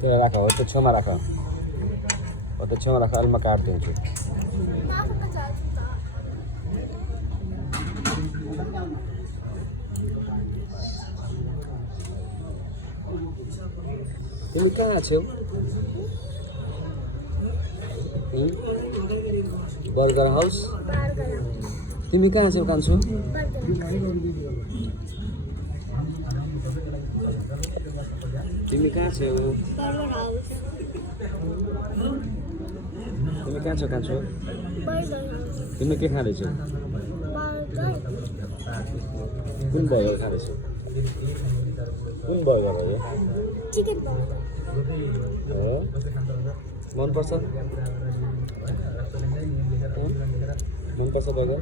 त्यो राख हो त्यो छेउमा राख हो त्यो छेउमा राख अलि म काट्दिन्छु तिमी कहाँ छौ बर्गर हाउस तिमी कहाँ छौ कान्छो तिमी कहाँ छौ तिमी कहाँ छौ कान्छो तिमी के खाँदैछौ कुन बर्गर खाँदैछौ कुन बर्गर हो यो चिकन बर्गर हो मनपर्छ मनपर्छ बर्गर